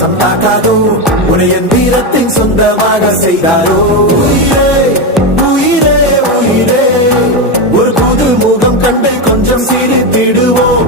பாசம் தாக்காதோ உன்னை என் வீரத்தின் சொந்தமாக செய்தாரோ உயிரே உயிரே உயிரே ஒரு புது முகம் கண்டு கொஞ்சம் சிரித்திடுவோம்